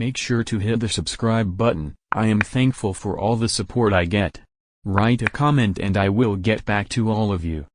Make sure to hit the subscribe button. I am thankful for all the support I get. Write a comment and I will get back to all of you.